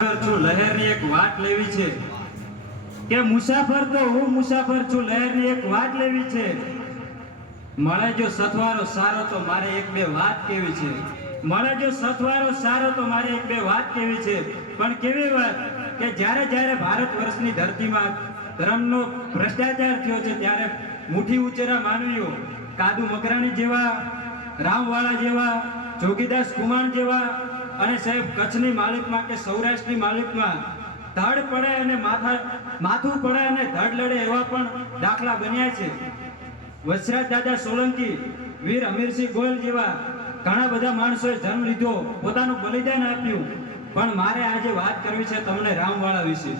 છું કેવી વાત કેવી છે. પણ કેવી વાત? કે જ્યારે જ્યારે ભારત વર્ષની ધરતીમાં ધર્મનો ભ્રષ્ટાચાર થયો છે, ત્યારે મુઠ્ઠી ઉચેરા માનવીઓ, કાદુ મકરાણી જેવા, રામવાળા જેવા, જોગીદાસ કુમાર જેવા અને સાહેબ, કચ્છની માલિકમાં કે સૌરાષ્ટ્રની માલિકમાં ધડ પડે અને માથા, માથું પડે અને ધડ લડે એવા પણ દાખલા બન્યા છે. વસરાજ દાદા સોલંકી, વીર અમીરસિંહ ગોયલ જેવા ઘણા બધા માણસોએ જન્મ લીધો, પોતાનું બલિદાન આપ્યું. પણ મારે આજે વાત કરવી છે તમને રામવાળા વિશે.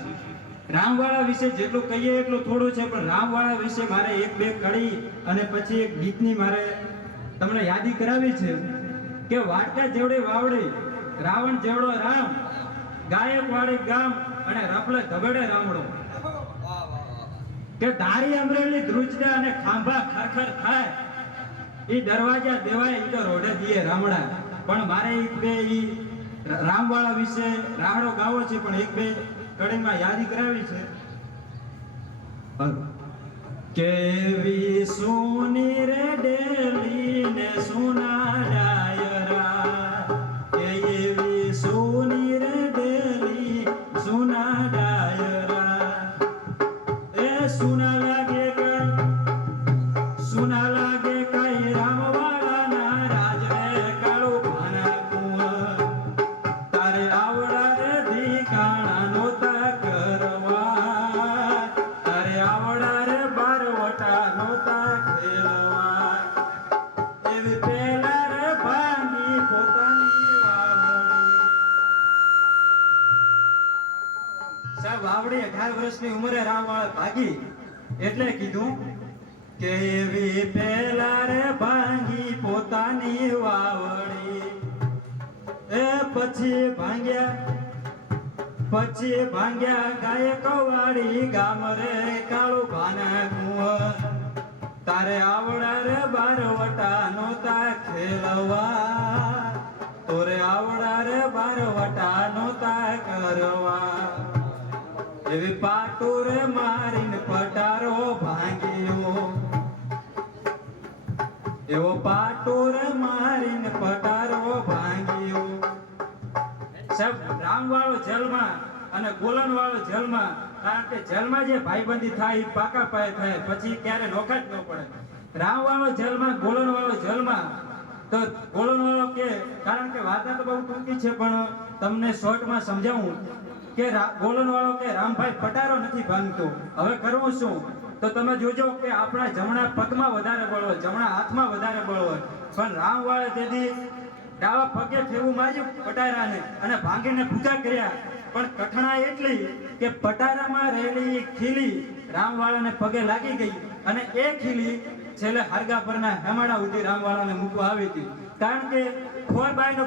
રામવાળા વિશે જેટલું કહીએ એટલું થોડું છે, પણ રામવાળા વિશે મારે એક બે કડી અને પછી એક ગીતની મારે તમને યાદી કરાવી છે કે વાટકા જેવડે વાવડી રાવણ જેવડો રામ ગાયક વાળી ગામ અને રપલે ધબડે રામડો કે ધારી અમરેલી ધ્રુજને અને ખાંભા ખરખર થાય. એ દરવાજા દેવાય એ તો રોડે દીએ રામડા. પણ મારે એક બે ઈ રામવાળા વિશે રાહડો ગાવો છે પણ એક બે કડીમાં યાદી કરાવી છે. કેવી સોની રે ડેલી ને સોના વાવડી અઢાર વર્ષની ઉંમરે રામવાળા ભાગી એટલે કીધું કે પેલા રે ભાંગી પોતાની વાવડી. એ પછી ભાંગ્યા પછી ભાંગ્યા ગાય કવાડી ગામ રે કાળું ભાના કુંવર. તારે આવડા રે બારવટા નોતા ખેલવા. તોરે આવડા રે બારવટા નોતા કરવા. એવી પાટોર મારીને પટારો ભાંગ્યો. એવો પાટુ રે મારીને પટારો ભાંગ્યો. સાહેબ, રામવાળો જેલમાં અને ગોલન વાળો જેલમાં, કારણ કે જેલમાં જે ભાઈબંધી થાય એ પાકા પાયે થાય, પછી ક્યારે નોખા જ ન પડે. રામવાળો જેલમાં ગોલન વાળો જેલમાં, તો ગોલન વાળો કે, કારણ કે વાર્તા તો બહુ ટૂંકી છે, પણ તમને શોર્ટમાં સમજાવું. કે ગોલન વાળો કે રામભાઈ પટારો નથી ભાંગતો. હવે કરવું શું? તો તમે જોજો કે આપણા જમણા પગમાં વધારે બળ હોય, જમણા હાથમાં વધારે બળ હોય. પણ રામવાળે તેથી ડાવા પગે ઠેવું માર્યું પટારાને અને ભાંગીને ભૂકા કર્યા. પણ કઠણા એટલી કે પટારામાં રહેલી ખીલી રામવાળાને પગે લાગી ગઈ અને એ ખીલી છેલ્લે હારગા પરના હેમાડા સુધી રામવાળાને મૂકવા આવી હતી. કારણ કે ફોર બાય નો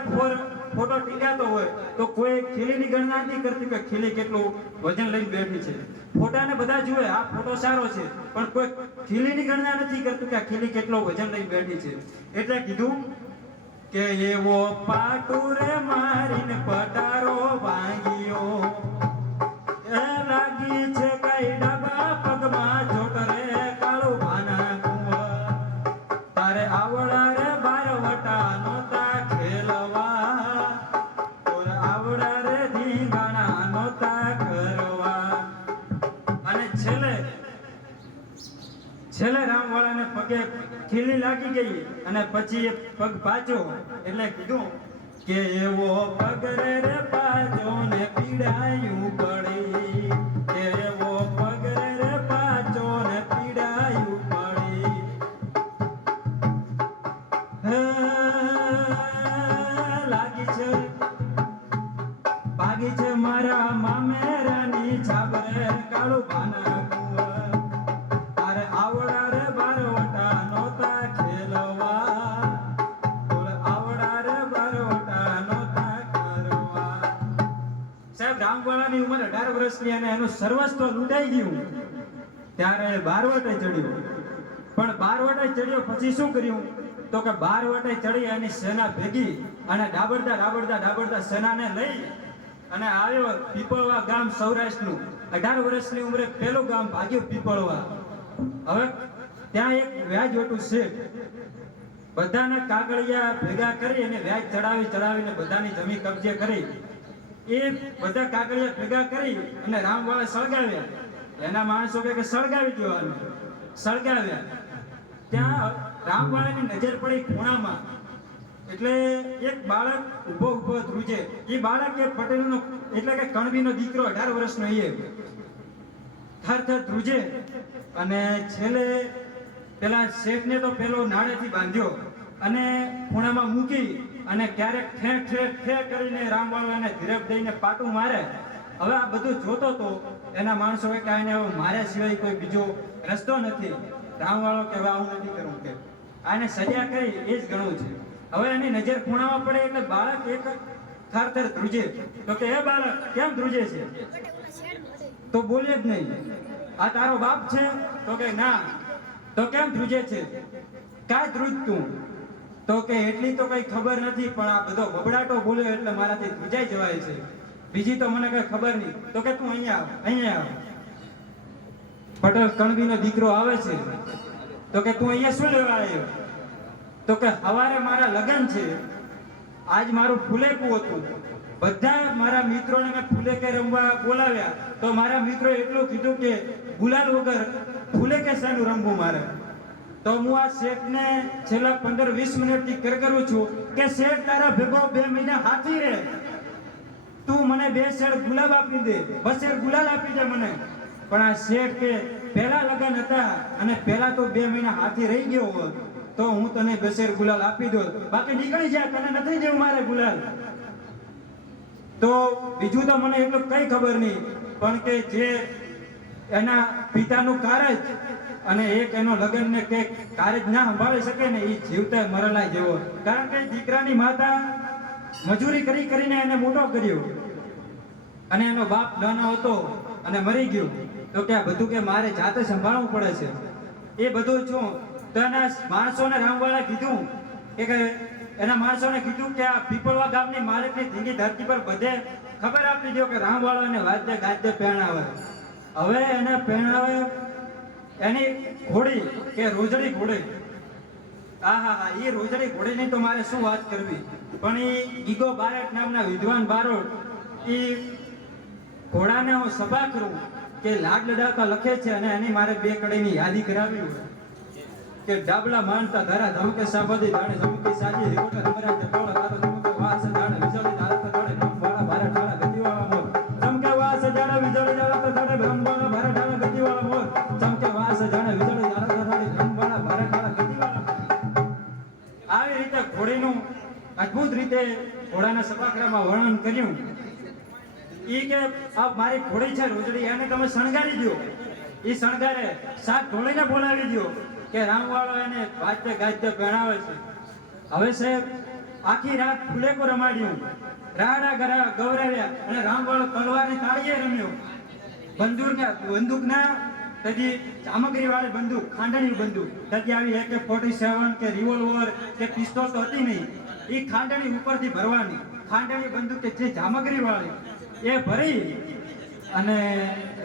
ફોટો ટીંગાતો હોય તો કોઈ ખીલીની ગણના નથી કરતી કે ખીલી કેટલું વજન લઈને બેઠી છે. ફોટાને બધા જુએ, આ ફોટો સારો છે, પણ કોઈ ખીલીની ગણના નથી કરતું કે ખીલી કેટલો વજન લઈને બેઠી છે. એટલે કીધું કે એવો પાટુરે મારીને પટારો ભાંગ્યો એ લાગી છે ખીલી ગઈ. અને પછી એ પગ પાછો એટલે કીધું કે એવો પગ રે પાછો ને પીડાયું પડી. વર્ષની અને એનું સર્વસ્વ લૂંટાઈ ગયું. ત્યારે બારવટે ચડ્યો. પણ બારવટે ચડ્યો પછી શું કર્યું? તો કે બારવટે ચડી એની સેના ભેગી અને ડાબડતા ડાબડતા ડાબડતા સેનાને લઈ અને આવ્યો પીપળવા ગામ સૌરાષ્ટ્રનું. અઢાર વર્ષની ઉંમરે પેલું ગામ ભાગ્યું પીપળવા. હવે ત્યાં એક વ્યાજ વટું શેઠ બધાના કાગળિયા ભેગા કરી અને વ્યાજ ચડાવી, ચડાવીને બધાની જમીન કબજે કરી. એ બધા કાગળિયા ભેગા કરી અને રામવાળા સળગાવ્યા. એના માણસો કે સળગાવી દો આને. સળગાવ્યા. ત્યાં રામવાળાની નજર પડી ખૂણામાં. એટલે એક બાળક ઊભો ઊભો ધ્રુજે. એ બાળક એ પટેલનો, એટલે કે કણબીનો દીકરો અઢાર વર્ષનો એ. થર થર ધ્રુજે. અને છેલ્લે પેલા શેઠને તો પેલો નાળેથી બાંધ્યો અને ખૂણામાં મૂકી અને ક્યારેક ઠેક ઠેક ઠે કરીને રામવાળો એને ધીરપ દઈને પાટું મારે. હવે આ બધું જોતો તો એના માણસો કે આને હવે માર્યા સિવાય કોઈ બીજો રસ્તો નથી. રામવાળો કે હવે આવું નથી કરવું કે. આને સજા કરી એ જ ઘણું છે. હવે એની નજર ખૂણામાં પડે એટલે બાળક એક થર થર ધ્રુજે. તો કે એ બાળક, કેમ ધ્રુજે છે? તો બોલે જ નહીં. આ તારો બાપ છે? તો કે, ના. તો કેમ ધ્રુજે છે? કાંઈ ધ્રુજ તું તો કે એટલી તો કઈ ખબર નથી, પણ આ બધો બબડાટો બોલ્યો એટલે મારાથી ધ્રુજાઈ જવાય છે. બીજી તો મને કઈ ખબર નહીં. તો કે તું અહીંયા અહીંયા આવ. પટેલ કણબીનો દીકરો આવે છે. તો કે તું અહીંયા શું લેવા આવ્યો? તો કે હવારે મારા લગ્ન છે. આજ મારું ફૂલેકું હતું. બધા મારા મિત્રોને મેં ફૂલેકે રમવા બોલાવ્યા. તો મારા મિત્રો એટલું કીધું કે ગુલાલ વગર ફૂલેકે શાનું રમવું મારે. તો હું આ શેઠને છેલ્લા પંદર વીસ મિનિટથી કર કરું છું કે શેઠ તારા ભેગો બે મહિના હાથી રહે. તું મને બે શેર ગુલાબ આપી દે, બસ શેર ગુલાબ આપી દે મને. પણ આ શેઠ કે પહેલા લગન હતા અને પહેલા તો બે મહિના હાથી રહી ગયો હોત, તો હું તને બે શેર ગુલાલ આપી દો બાકી નીકળી જાય તને નથી દેવું મારે ગુલાલ. તો બીજું તો મને એટલું કઈ ખબર નહીં, પણ કે જે એના પિતાનું કારજ અને એક એનો લગ્ન ને કે કાર્ય ના સંભાળી શકે ને એ જીવતા મરેલા જેવો. કારણ કે દીકરાની માતા મજૂરી કરી કરીને એને મોટો કર્યો. અને એનો બાપ નાનો હતો અને મરી ગયો. તો કે આ બધું કે મારે જાતે સંભાળવું પડે છે? એ બધું છું. તો માણસોને રામવાળા કીધું કે એના માણસોને કીધું કે આ પીપળવા ગામની માલિકની ધીંગી ધરતી પર બધે ખબર આપી દો કે રામવાળાને વાદ્ય ગાદ્ય પહેણાવે. હવે એને પહેણાવે એની ઘોડી કે રોજડી ઘોડી. હા હા હા એ રોજડી ઘોડીની તો મારે શું વાત કરવી? પણ એ ઈગો બારટ નામના વિદ્વાન બારોટ એ ઘોડાને હું સભા કરું કે લાડ લડાવતા લખે છે અને એની મારે બે કડીની યાદી કરાવી કે ડાબલા માનતા ધરા ધમકે સાબદી દાડે ધમકી સાજી રિવોટર મરા ઘોડીનું અદ્ભુત રીતે ઘોડાના સભાખરામાં વર્ણન કર્યું. એ કે આ મારી ઘોડી છે રોજડી, એને તમે શણગારી દો એ શણગારે, સાત ઘોડીને બોલાવી દો કે રામવાળો એને વાદ્ય ગાદ્ય પહેરાવે છે. હવે સાહેબ, આખી રાત ફુલેકો રમાડ્યું. રાડા ગરા ગૌરાવ્યા અને રામવાળો તલવારની તાળીએ રમ્યો. બંદૂકના બંદૂકના કદી સામગ્રીવાળી બંદૂક ખાંડણી બંદૂક. કદી આવી એકે ફોર્ટી સેવન કે રિવોલ્વર કે પિસ્તોલ તો હતી નહીં. એ ખાંડણી ઉપરથી ભરવાની. ખાંડણી બંદૂક કે જે સામગ્રીવાળી એ ભરી અને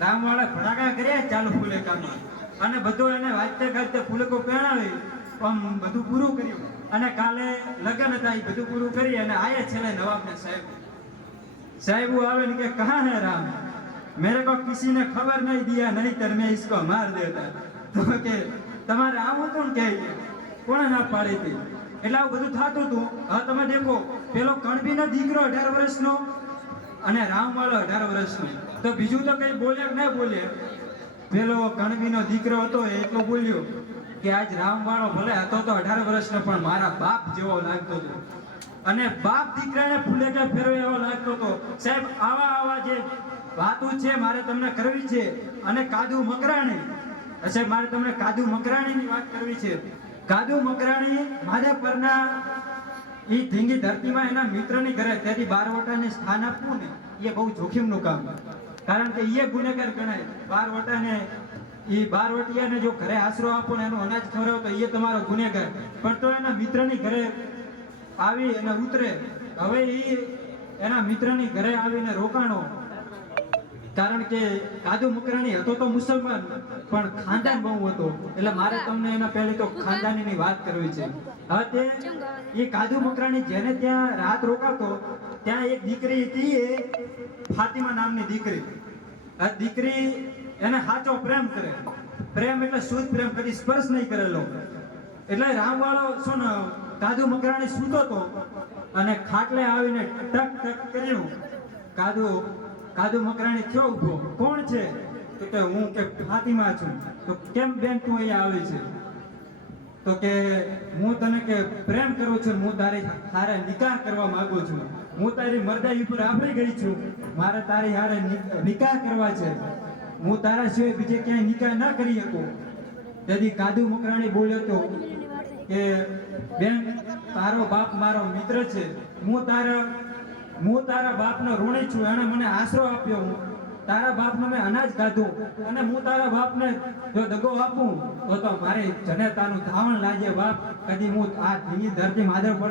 રામવાળા ભડાકા કર્યા ચાલુ ફુલેકામાં. અને બધું એને વાંચતે ગાજતે ફુલેકો પહેણાવી પણ બધું પૂરું કર્યું. અને કાલે લગ્ન હતા, એ બધું પૂરું કરી અને આયે છેલ્લે નવાબને સાહેબ. સાહેબ આવે ને કે, કહા હે રામ? मेरे को किसी ने खबर नहीं दिया नहीं तर मैं इसको मार देता તો કે તમારે આવું હતું ને કે કોણે ના પાડી હતી એટલે આવું બધું થતું હતું હવે તમે દેખો પેલો કણબીનો દીકરો અઢાર વર્ષનો અને રામવાળો અઢાર વર્ષનો તો બીજું તો કઈ બોલે કે ના બોલે પેલો કણબીનો દીકરો હતો એ એટલો બોલ્યો કે આજ રામવાળો ભલે હતો તો અઢાર વર્ષનો પણ મારા બાપ જેવો લાગતો હતો અને બાપ દીકરાને ફૂલે કે ફેરવે એવો લાગતો હતો સાહેબ આવા આવા જે વાતો છે, મારે તમને કરવી છે અને કાદુ મકરાણી. સાહેબ મારે તમને કાદુ મકરાણીની વાત કરવી છે. કાદુ મકરાણી માધાપરના એ ધીંગી ધરતીમાં એના મિત્રની ઘરે તેથી બારવટાને સ્થાન આપવું ને, એ બહુ જોખમનું કામ. કારણ કે એ ગુનેગાર ગણાય. બારવટાને એ બારવટિયાને જો ઘરે આશરો આપો ને, એનું અનાજ ખવડાવો તો એ તમારો ગુનેગાર. પણ તો એના મિત્રની ઘરે આવી અને ઉતરે. હવે એ એના મિત્રની ઘરે આવીને રોકાણો કારણ કે કાદુ મકરાણી હતો તો મુસલમાન, પણ ખાનદાન બહુ હતો. એટલે મારે તમને એના પહેલે તો ખાનદાનીની વાત કરવી છે. હવે તે એ કાદુ મકરાણી જેને ત્યાં રાત રોકાતો, ત્યાં એક દીકરી હતી એ ફાતિમા નામની દીકરી. દીકરી એને સાચો પ્રેમ કરે. પ્રેમ એટલે શુદ્ધ પ્રેમ, કદી સ્પર્શ નહીં કરેલો. એટલે રામવાળો શું ને કાદુ મકરાણી સૂતો તો અને ખાટલે આવીને ટક ટક કર્યું. કાદુ કાદુ મકરાણી થયો ઊભો. કોણ છે? તો કે હું કે ફાતિમા છું. તો કેમ બેન તું અહીંયા આવી છે? તો કે હું તને કે પ્રેમ કરું છું, હું તારી હારે નિકાહ કરવા માંગુ છું. હું તારી મરદાઈ ઉપર આપણી ગઈ છું. મારે તારી હારે નિકાહ કરવા છે. હું તારા સિવાય બીજે ક્યાંય નિકાહ ના કરી શકું. તેથી કાદુ મકરાણી બોલ્યો તો કે, બેન, તારો બાપ મારો મિત્ર છે. હું તારા હું તારા બાપનો ઋણી છું, એણે મને આશરો આપ્યો. તારા બાપને મેં અનાજ ખાધું અને હું તારા બાપને જો દગો આપું, તો તો મારે જનેતાનું ધાવણ લાગે બાપ. કદી હું આ ધીંગી ધરતી માધવ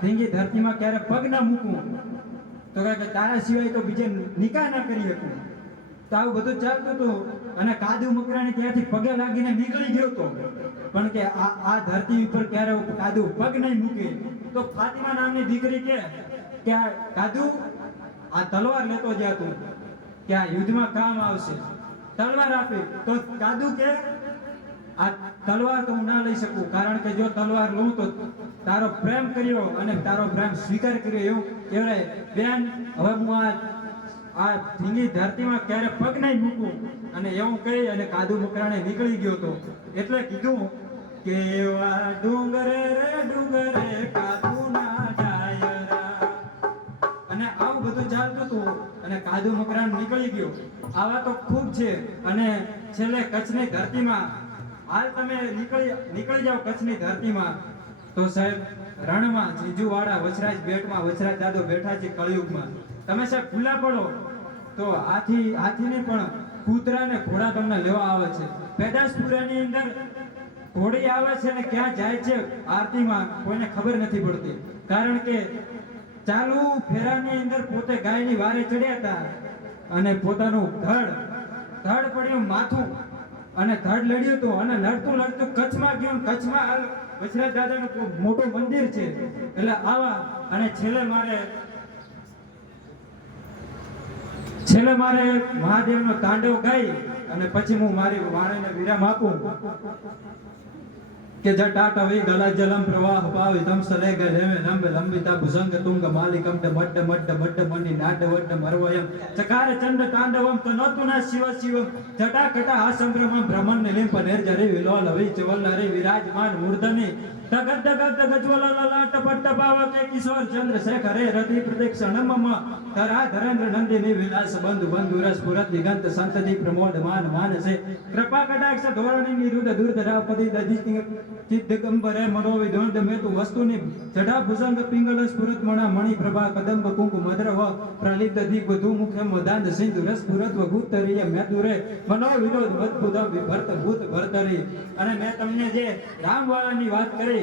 ધીંગી ધરતીમાં ક્યારે પગ ના મૂકું. તો કે તારા સિવાય તો બીજે નિકાહ ના કરી શકું. તો આવું બધું ચાલતું હતું અને કાદુ મકરાણી ત્યાંથી પગે લાગીને નીકળી ગયો તો. પણ કે આ આ ધરતી ઉપર ક્યારે કાદુ પગ નહીં મૂકે. તો ફાતિમા નામની દીકરી કે કે આ તલવાર લેતો જા તું. આ યુદ્ધમાં કામ આવશે. તલવાર આપી. તો કાદુ કે, આ તલવાર તો હું ના લઈ શકું. કારણ કે જો તલવાર લઉં તો તારો પ્રેમ કર્યો અને તારો પ્રેમ સ્વીકાર કર્યો એવું કહેવાય. બેન, હવે હું આ આ ધીંગી ધરતીમાં ક્યારે પગ નહીં મૂકું? અને એવું કહી અને કાદુ મકરાણે નીકળી ગયો તો. એટલે કીધું કેવા ડુંગરે રે, ડુંગરે કાદુ ના ડાયરા અને આવું બધું ચાલતું હતું અને કાદુ મકરાણ નીકળી ગયો. આવા તો ખૂબ છે. અને છેલ્લે કચ્છની ધરતીમાં, હાલ તમે નીકળી નીકળી જાઓ કચ્છની ધરતીમાં. તો સાહેબ, રણમાં જીજુવાડા વચરાજ બેટમાં વચરાજ દાદો બેઠા છે કળિયુગમાં. તમે સાહેબ ખુલ્લા પડો. તો હાથી, હાથીને પણ કૂતરા ને ઘોડા તમને લેવા આવે છે. પેદાશપુરાની અંદર ઘોડી આવે છે ને ક્યાં જાય છે આરતીમાં કોઈને ખબર નથી પડતી. કારણ કે ચાલુ ફેરાની અંદર પોતે ગાયની વારે ચડ્યા હતા અને પોતાનું ધડ ધડ પડ્યું માથું અને ધડ લડ્યું હતું અને લડતું લડતું કચ્છમાં ગયું કચ્છમાં વચરાજ દાદાનું મોટું મંદિર છે. એટલે આવા અને છેલ્લે મારે છેલ્લે મારે મહાદેવનો તાંડવ ગાઈ અને પછી હું મારી વાણીને વિરામ આપું. કે જટાટવી ગલા જલમ પ્રવાહ પાવી તમ સલે ગે રેવે રંબે લંબિતા ભુજંગ તુંગ માલિકમ ડ મડ્ડ મડ્ડ મડ્ડ મની નાટ વડ્ડ મરવયમ. ચકાર ચંડ તાંડવમ તનતુના શિવ શિવ જટા કટા આ સંભ્રમમ ભ્રમણ નિલિમ પનેર જરે વિલોલ ચવલ ચવલ્લરે વિરાજમાન મૂર્ધની. તગત તગત ગજવલ લલાટ પટ્ટ પાવ કે કિશોર ચંદ્ર શેખરે રતિ પ્રદક્ષિણમ રસ પુરત દિગંત સંતતિ પ્રમોદ માન માનસે. કૃપા કટાક્ષ ધોરણી નિરુદ્ધ ભૂત ભર્તરી. અને મેં તમને જે રામવાળાની વાત કરી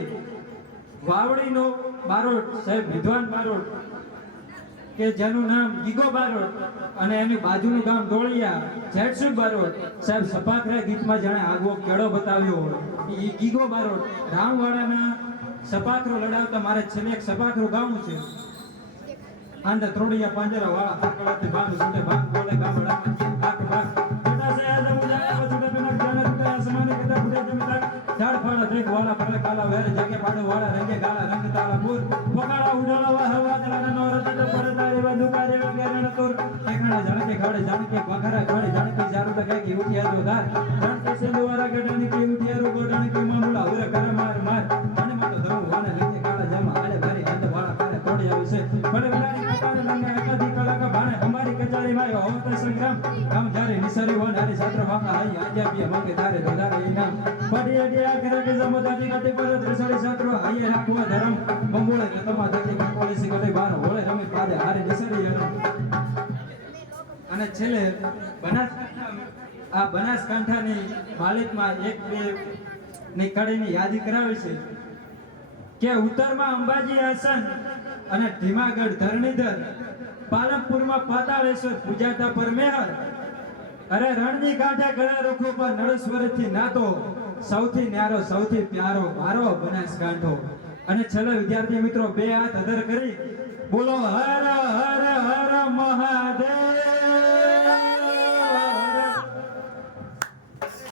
વાવડીનો બારોટ સાહેબ, વિદ્વાન બારોટ કે જેનું નામ ગીગો બારોટ અને એની બાજુનું ગામ ડોળિયા જેટસુ બારોટ સાહેબ સપાખરા ગીતમાં જાણે આગવો કેળો બતાવ્યો હોય, એ ગીગો બારોટ રામવાળાના સપાખરો લડાવતા મારે છેલ્લે એક સપાખરું ગામ છે. આંધા ત્રોડિયા પાંજરા વાળા ભાગ સુટે ભાગ બોલે ગામડા ભાગ ભાગ દેખ વાળા ફરે કાલા વેર જગે પાડો વાળા રંગે ગાળા રંગ તાળા પૂર પકાળા ઉડાળા વાહ હવા કલાના નોરત તો પડતા બંધુ કારે વગેરે તુર. એકણા જાણકે ગાડે જાણકે વઘારા ગાડે જાણકે જારું લગે કે ઉઠિયા જો ધાર. જાણકે સેલુવારા ગડાની કે ઉઠ્યા રો ગોડાની કે મામુલા હાઈએ ધરમ, બંગોળે કે તમા દકે કંકોળી સી કતે બાર હોળે રમી પાદે હારે નિસરી અને છેલ્લે બનાસ આ બનાસકાંઠાની માલિકમાં એક બે ની કડીની યાદી કરાવી છે કે ઉત્તરમાં અંબાજી આસન અને ધીમાગઢ ધરણીધર પાલનપુરમાં પાતાળેશ્વર પૂજાતા પરમેહર અરે રણની કાંઠે ગળા રખો પર નળસ્વરથી નાતો સૌથી ન્યારો, સૌથી પ્યારો, મારો બનાસકાંઠો. અને છેલ્લે વિદ્યાર્થી મિત્રો બે હાથ અધર કરી બોલો હર હર હર મહાદેવ.